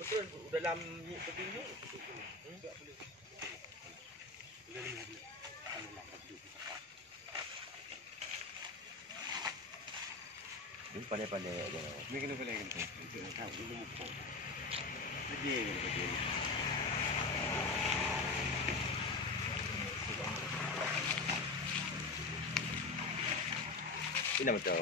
betul dalam petunjuk. Enggak boleh. Ini pandai-pandai aja. Ini kena pandai kan. Tak belum muka. Lagi kena pandai. Ini macam